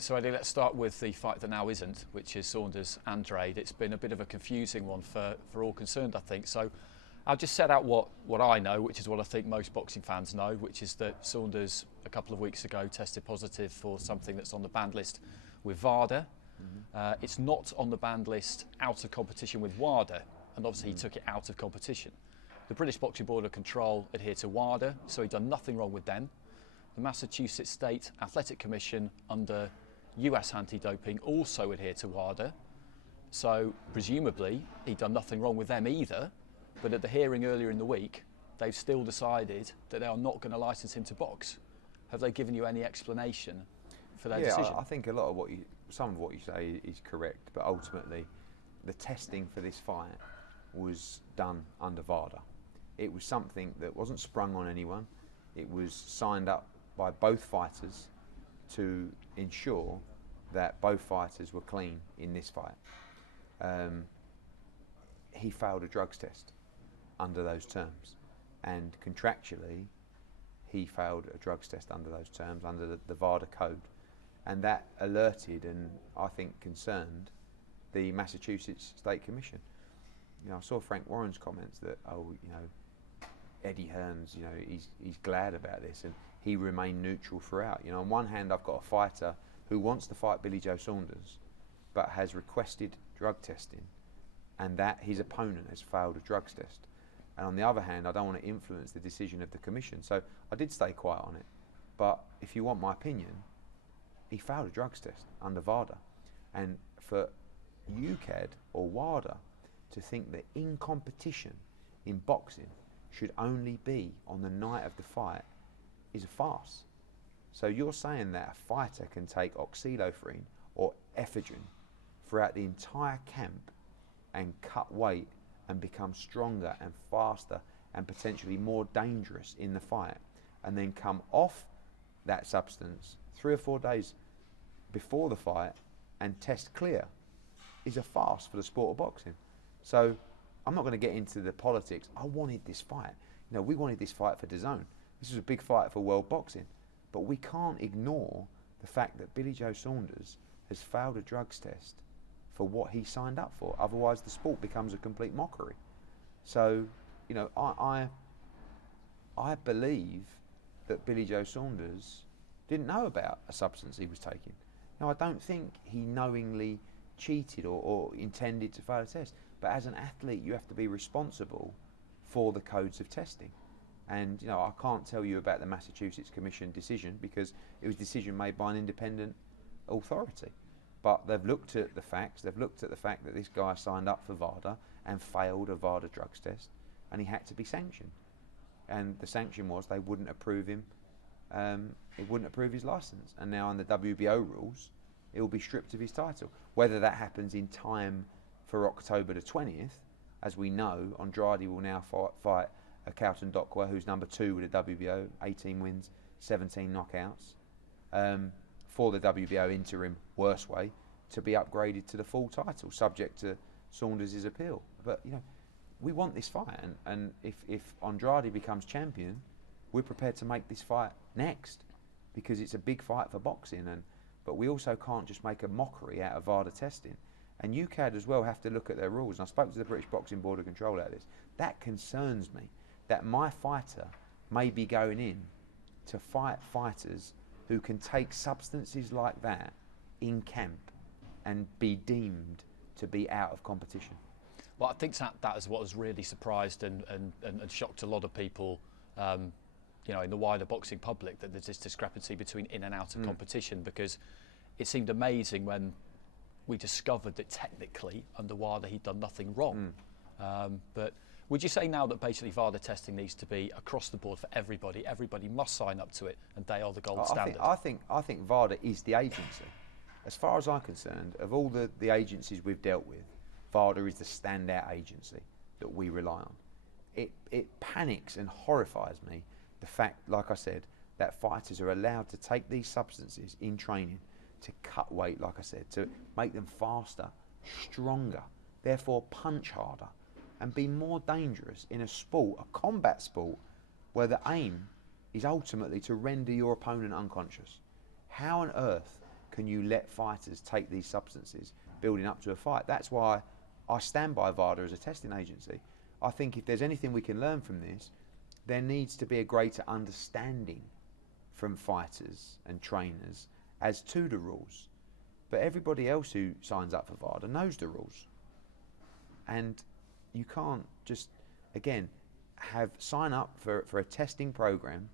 So Eddie, let's start with the fight that now isn't, which is Saunders and Andrade. It's been a bit of a confusing one for all concerned, I think. So I'll just set out what I know, which is what I think most boxing fans know, which is that Saunders a couple of weeks ago tested positive for something that's on the banned list with VADA. It's not on the banned list out of competition with WADA, and obviously he took it out of competition. The British Boxing Board of Control adhere to WADA, so he'd done nothing wrong with them. The Massachusetts State Athletic Commission under US anti-doping also adhere to WADA, so presumably he'd done nothing wrong with them either, but at the hearing earlier in the week they've still decided that they are not going to licence him to box. Have they given you any explanation for their decision? I think a lot of some of what you say is correct, but ultimately the testing for this fight was done under VADA. It was something that wasn't sprung on anyone. It was signed up by both fighters to ensure that both fighters were clean in this fight. He failed a drugs test under those terms, and contractually he failed a drugs test under those terms, under the VADA code, and that alerted and I think concerned the Massachusetts State Commission. You know, I saw Frank Warren's comments that, Eddie Hearn's, he's glad about this, and he remained neutral throughout. On one hand, I've got a fighter who wants to fight Billy Joe Saunders, but has requested drug testing, and that his opponent has failed a drugs test. And on the other hand, I don't want to influence the decision of the commission, so I did stay quiet on it. But if you want my opinion, he failed a drugs test under VADA, and for UCAD or WADA to think that in competition in boxing should only be on the night of the fight is a farce. So you're saying that a fighter can take oxylophrine or ephedrine throughout the entire camp and cut weight and become stronger and faster and potentially more dangerous in the fight, and then come off that substance 3 or 4 days before the fight and test clear is a farce for the sport of boxing. So I'm not going to get into the politics. I wanted this fight. We wanted this fight for Dazn. This was a big fight for world boxing. But we can't ignore the fact that Billy Joe Saunders has failed a drugs test for what he signed up for. Otherwise, the sport becomes a complete mockery. So, I believe that Billy Joe Saunders didn't know about a substance he was taking. I don't think he knowingly cheated or intended to fail a test. But as an athlete, you have to be responsible for the codes of testing. And I can't tell you about the Massachusetts Commission decision because it was a decision made by an independent authority. But they've looked at the facts. They've looked at the fact that this guy signed up for VADA and failed a VADA drugs test, and he had to be sanctioned. And the sanction was they wouldn't approve him. It wouldn't approve his license. And now under WBO rules, it will be stripped of his title. Whether that happens in time for October the 20th, as we know, Andrade will now fight a Carlton Dockwell, who's number 2 with the WBO, 18 wins, 17 knockouts, for the WBO interim worst way, to be upgraded to the full title, subject to Saunders' appeal. But we want this fight, and if Andrade becomes champion, we're prepared to make this fight next, because it's a big fight for boxing. But we also can't just make a mockery out of VADA testing. And UCAD as well have to look at their rules. And I spoke to the British Boxing Board of Control about this. That concerns me, that my fighter may be going in to fight fighters who can take substances like that in camp and be deemed to be out of competition. Well, I think that is what has really surprised and shocked a lot of people, in the wider boxing public, that there's this discrepancy between in and out of competition, because it seemed amazing when we discovered that technically under WADA he'd done nothing wrong. But would you say now that basically VADA testing needs to be across the board for everybody? Everybody must sign up to it, and they are the gold standard. I think VADA is the agency. As far as I'm concerned, of all the agencies we've dealt with, VADA is the standout agency that we rely on. It panics and horrifies me, the fact, like I said, that fighters are allowed to take these substances in training to cut weight, like I said, to make them faster, stronger, therefore punch harder, and be more dangerous in a sport, a combat sport, where the aim is ultimately to render your opponent unconscious. How on earth can you let fighters take these substances building up to a fight? That's why I stand by VADA as a testing agency. I think if there's anything we can learn from this, there needs to be a greater understanding from fighters and trainers as to the rules. But everybody else who signs up for VADA knows the rules. And you can't just, again, sign up for a testing program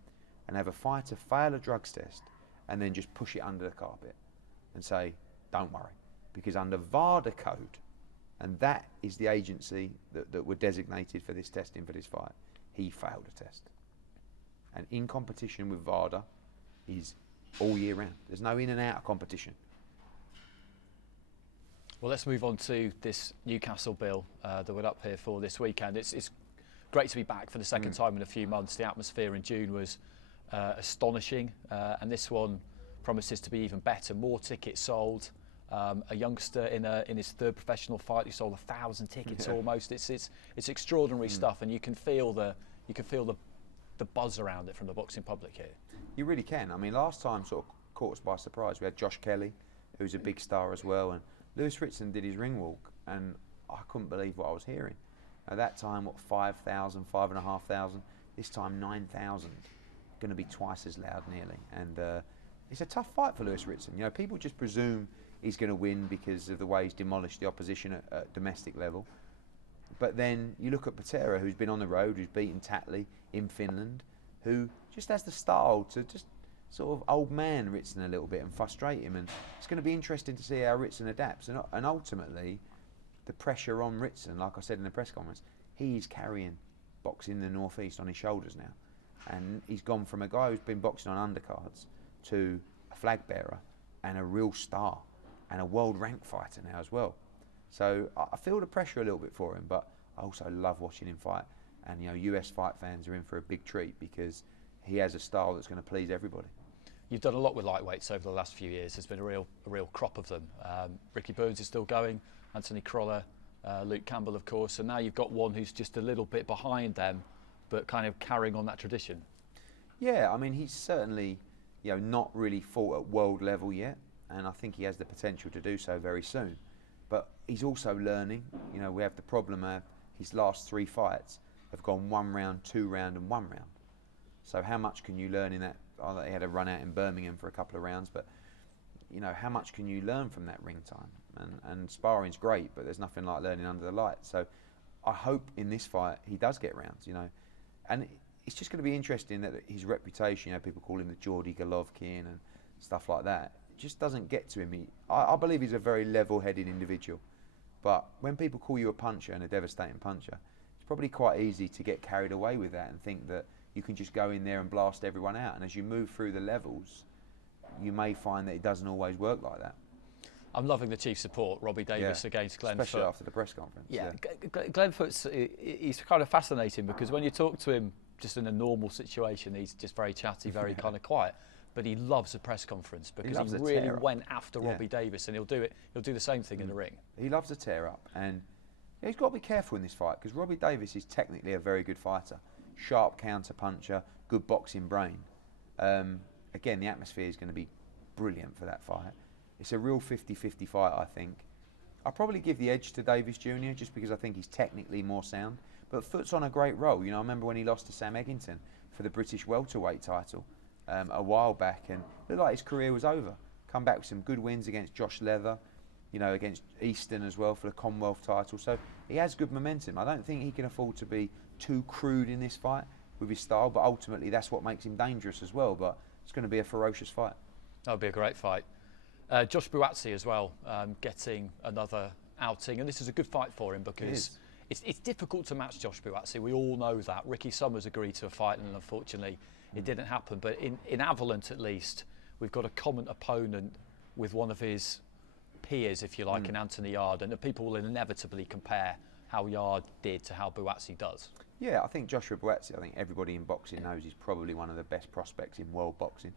and have a fighter fail a drugs test and then just push it under the carpet and say, don't worry. Because under VADA code, and that is the agency that were designated for this testing for this fight, he failed a test. And in competition with VADA is all year round. There's no in and out of competition. Well, let's move on to this Newcastle bill that we're up here for this weekend. It's great to be back for the second time in a few months. The atmosphere in June was astonishing, and this one promises to be even better. More tickets sold. A youngster in his third professional fight who sold 1,000 tickets almost. It's extraordinary stuff, and you can feel the buzz around it from the boxing public here. You really can. I mean, last time sort of caught us by surprise. We had Josh Kelly, who's a big star as well, and Lewis Ritson did his ring walk, and I couldn't believe what I was hearing. At that time, what, 5,000, 5,500. This time, 9,000. Going to be twice as loud, nearly. And it's a tough fight for Lewis Ritson. You know, people just presume he's going to win because of the way he's demolished the opposition at domestic level. But then you look at Patera, who's been on the road, who's beaten Tatley in Finland, who just has the style to just sort of old man Ritson a little bit and frustrate him. And it's going to be interesting to see how Ritson adapts. And ultimately, the pressure on Ritson, like I said in the press conference, he's carrying boxing in the North East on his shoulders now. And he's gone from a guy who's been boxing on undercards to a flag bearer and a real star and a world rank fighter now as well. So I feel the pressure a little bit for him, but I also love watching him fight. And you know, US fight fans are in for a big treat because he has a style that's going to please everybody. You've done a lot with lightweights over the last few years. There's been a real crop of them. Ricky Burns is still going, Anthony Crolla, Luke Campbell, of course, and now you've got one who's just a little bit behind them, but kind of carrying on that tradition. Yeah, I mean, he's certainly, you know, not really fought at world level yet, and I think he has the potential to do so very soon. But he's also learning. You know, we have the problem of his last 3 fights have gone 1 round, 2 round, and 1 round. So how much can you learn in that? Oh, he had a run out in Birmingham for a couple of rounds, but you know, how much can you learn from that ring time? And sparring's great, but there's nothing like learning under the lights. So I hope in this fight he does get rounds, you know. And it's just going to be interesting that his reputation, you know, people call him the Geordie Golovkin and stuff like that, it just doesn't get to him. I believe he's a very level-headed individual. But when people call you a puncher and a devastating puncher, it's probably quite easy to get carried away with that and think that you can just go in there and blast everyone out. And as you move through the levels, you may find that it doesn't always work like that. I'm loving the chief support, Robbie Davis against Glenn Especially Foote. after the press conference. Yeah. Glenn Foote's, he's kind of fascinating because when you talk to him just in a normal situation, he's just very chatty, very kind of quiet. But he loves a press conference because he really went after Robbie Davis, and he'll do the same thing in the ring. He loves a tear up, and he's got to be careful in this fight because Robbie Davis is technically a very good fighter, sharp counter puncher, good boxing brain. Again, the atmosphere is going to be brilliant for that fight. It's a real 50-50 fight, I think. I'll probably give the edge to Davis Jr. just because I think he's technically more sound. But Foote's on a great roll. You know, I remember when he lost to Sam Eggington for the British welterweight title a while back, and it looked like his career was over. Come back with some good wins against Josh Leather, you know, against Easton as well for the Commonwealth title. So he has good momentum. I don't think he can afford to be too crude in this fight with his style, but ultimately that's what makes him dangerous as well. But it's going to be a ferocious fight. That'll be a great fight. Josh Buatsi as well, getting another outing, and this is a good fight for him because it's difficult to match Josh Buatsi. We all know that. Ricky Summers agreed to a fight, and unfortunately it didn't happen. But in Avalon, at least, we've got a common opponent with one of his peers, if you like, in Anthony Yard, and the people will inevitably compare how Yard did to how Buatsi does. Yeah, I think Joshua Buatsi, I think everybody in boxing knows he's probably one of the best prospects in world boxing.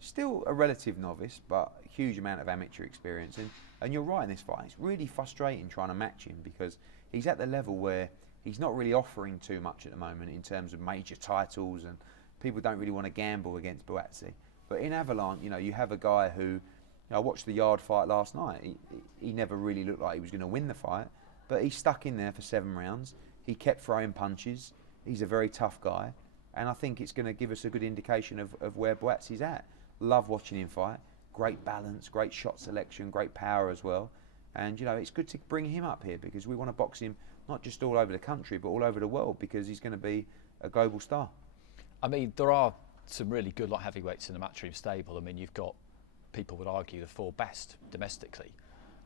Still a relative novice, but a huge amount of amateur experience. And you're right in this fight. It's really frustrating trying to match him because he's at the level where he's not really offering too much at the moment in terms of major titles, and people don't really want to gamble against Buatsi. But in Avalon, you know, you have a guy who, you I watched the Yard fight last night. He never really looked like he was going to win the fight, but he stuck in there for 7 rounds. He kept throwing punches. He's a very tough guy, and I think it's going to give us a good indication of where Buatsi's at. Love watching him fight. Great balance, great shot selection, great power as well. And it's good to bring him up here because we want to box him not just all over the country but all over the world because he's going to be a global star. I mean, there are some really good light heavyweights in the Matchroom stable. I mean, you've got, people would argue, the 4 best domestically.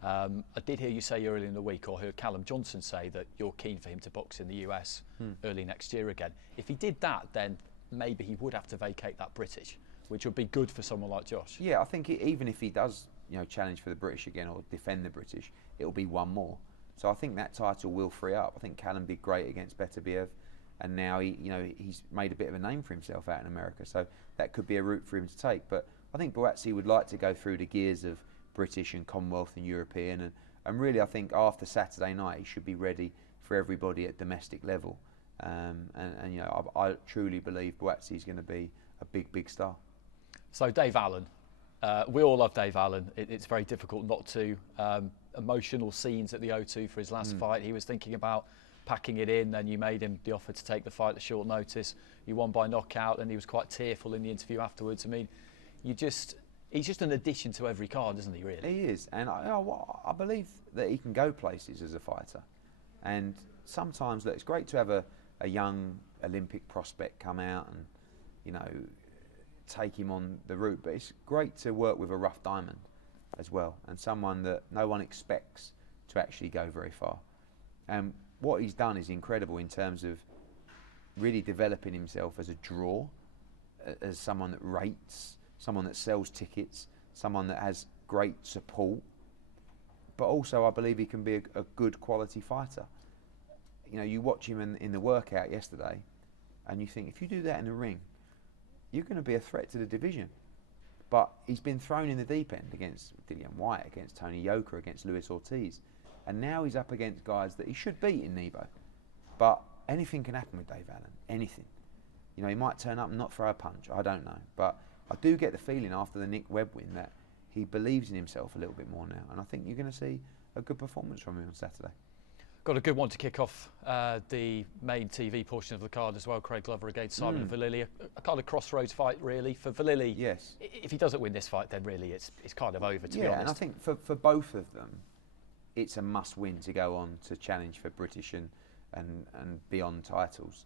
I did hear you say earlier in the week, or heard Callum Johnson say, that you're keen for him to box in the US early next year again. If he did that, then maybe he would have to vacate that British, which would be good for someone like Josh. Yeah, I think even if he does, challenge for the British again or defend the British, it'll be one more. So I think that title will free up. I think Callum did great against Beterbiev, and now he's made a bit of a name for himself out in America. So that could be a route for him to take. But I think Buatsi would like to go through the gears of British and Commonwealth and European, and really I think after Saturday night he should be ready for everybody at domestic level. I truly believe Buatsi is going to be a big star. So Dave Allen, we all love Dave Allen. It's very difficult not to. Emotional scenes at the O2 for his last fight. He was thinking about packing it in, then you made him the offer to take the fight at short notice. You won by knockout, and he was quite tearful in the interview afterwards. I mean, he's just an addition to every card, isn't he, really? He is, and I believe that he can go places as a fighter. And sometimes, look, it's great to have a young Olympic prospect come out and, take him on the route, but it's great to work with a rough diamond as well, and someone that no one expects to actually go very far. And what he's done is incredible in terms of really developing himself as a draw, as someone that rates, someone that sells tickets, someone that has great support, but also I believe he can be a good quality fighter. You watch him in the workout yesterday and you think, if you do that in the ring, you're going to be a threat to the division. But he's been thrown in the deep end against Dillian Whyte, against Tony Yoka, against Luis Ortiz, and now he's up against guys that he should beat in Nebo. But anything can happen with Dave Allen, anything. He might turn up and not throw a punch, I don't know. But I do get the feeling after the Nick Webb win that he believes in himself a little bit more now, and I think you're going to see a good performance from him on Saturday. Got a good one to kick off the main TV portion of the card as well. Craig Glover against Simon Vanilli. A kind of crossroads fight, really, for Vanilli. Yes. If he doesn't win this fight, then really it's kind of over, to be honest. Yeah, and I think for both of them, it's a must-win to go on to challenge for British and beyond titles.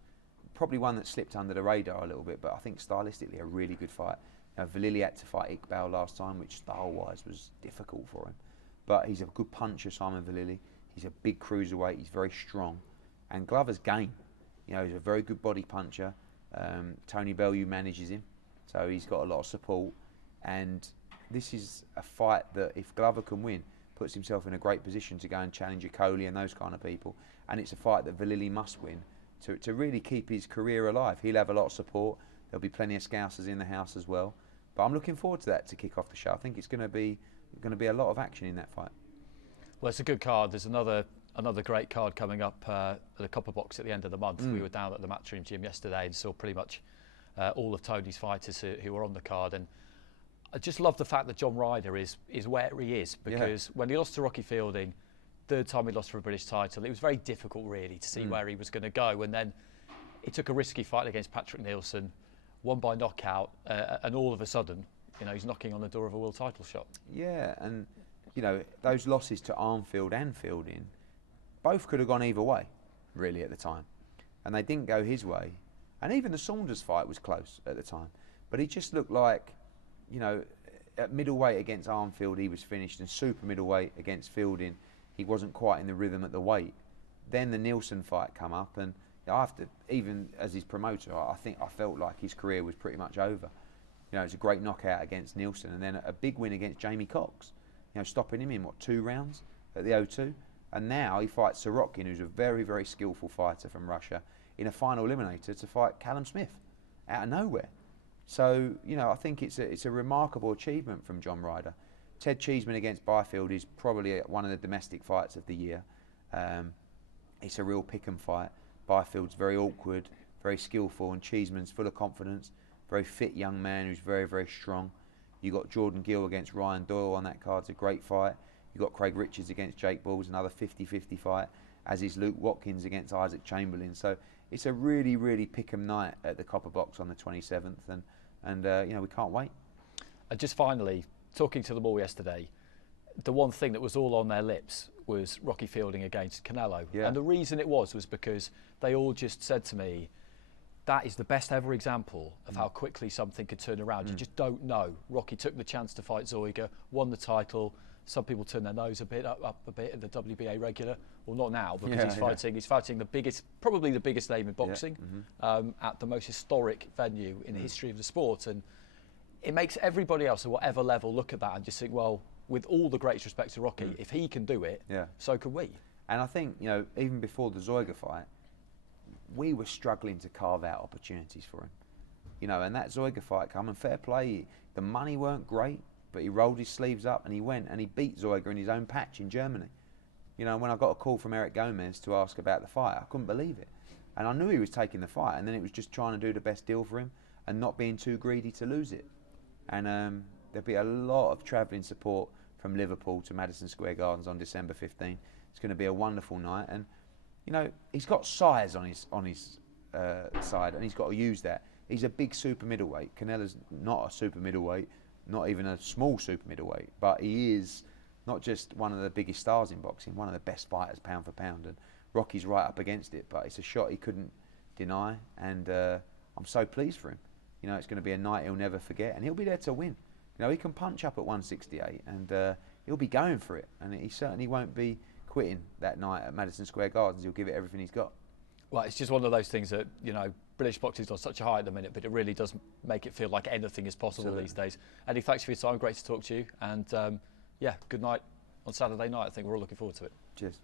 Probably one that slipped under the radar a little bit, but I think stylistically a really good fight. Vanilli had to fight Iqbal last time, which style-wise was difficult for him. But he's a good puncher, Simon Vanilli. He's a big cruiserweight. He's very strong. And Glover's game. He's a very good body puncher. Tony Bellew manages him, so he's got a lot of support. And this is a fight that, if Glover can win, puts himself in a great position to go and challenge Coley and those kind of people. And it's a fight that Vanilli must win to really keep his career alive. He'll have a lot of support. There'll be plenty of Scousers in the house as well. But I'm looking forward to that to kick off the show. I think it's going to be a lot of action in that fight. Well, it's a good card. There's another great card coming up at the Copper Box at the end of the month. We were down at the Matchroom gym yesterday and saw pretty much all of Tony's fighters who were on the card. And I just love the fact that John Ryder is where he is, because when he lost to Rocky Fielding, third time he lost for a British title, it was very difficult really to see where he was going to go. And then he took a risky fight against Patrick Nielsen, won by knockout, and all of a sudden, he's knocking on the door of a world title shot. Yeah, and those losses to Armfield and Fielding, both could have gone either way, really, at the time. And they didn't go his way. And even the Saunders fight was close at the time. But he just looked like, at middleweight against Armfield, he was finished, and super middleweight against Fielding, he wasn't quite in the rhythm at the weight. Then the Nielsen fight come up, and even as his promoter, I felt like his career was pretty much over. It was a great knockout against Nielsen, and then a big win against Jamie Cox. Stopping him in, 2 rounds at the O2. And now he fights Sorokin, who's a very, very skillful fighter from Russia, in a final eliminator to fight Callum Smith out of nowhere. So, I think it's a remarkable achievement from John Ryder. Ted Cheeseman against Byfield is probably one of the domestic fights of the year. It's a real pick and fight. Byfield's very awkward, very skillful, and Cheeseman's full of confidence, very fit young man who's very, very strong. You got Jordan Gill against Ryan Doyle on that card. It's a great fight. You got Craig Richards against Jake Balls, another 50-50 fight, as is Luke Watkins against Isaac Chamberlain. So it's a really, really pick-em night at the Copper Box on the 27th, and you know, we can't wait. And just finally, talking to them all yesterday, the one thing that was all on their lips was Rocky Fielding against Canelo. Yeah. And the reason it was because they all just said to me, that is the best ever example of how quickly something could turn around. You just don't know. Rocky took the chance to fight Zoiga, won the title. Some people turn their nose up a bit at the WBA regular. Well, not now, because he's fighting the biggest, probably the biggest name in boxing, at the most historic venue in the history of the sport. And it makes everybody else at whatever level look at that and just think, well, with all the greatest respect to Rocky, if he can do it, so can we. And I think, you know, even before the Zoiga fight, we were struggling to carve out opportunities for him. You know, and that Zoiga fight come, and fair play, the money weren't great, but he rolled his sleeves up and he went and he beat Zoiga in his own patch in Germany. You know, when I got a call from Eric Gomez to ask about the fight, I couldn't believe it. And I knew he was taking the fight, and then it was just trying to do the best deal for him and not being too greedy to lose it. And there'll be a lot of travelling support from Liverpool to Madison Square Gardens on December 15. It's going to be a wonderful night, and you know, he's got size on his side, and he's got to use that. He's a big super middleweight. Canelo's not a super middleweight, not even a small super middleweight, but he is not just one of the biggest stars in boxing, one of the best fighters pound for pound, and Rocky's right up against it, but it's a shot he couldn't deny, and I'm so pleased for him. You know, it's going to be a night he'll never forget, and he'll be there to win. You know, he can punch up at 168, and he'll be going for it, and he certainly won't be quitting that night at Madison Square Gardens. He'll give it everything he's got. Well, it's just one of those things that, you know, British boxing's on such a high at the minute, but it really does make it feel like anything is possible these days. Eddie, thanks for your time. Great to talk to you. And, yeah, good night on Saturday night. I think we're all looking forward to it. Cheers.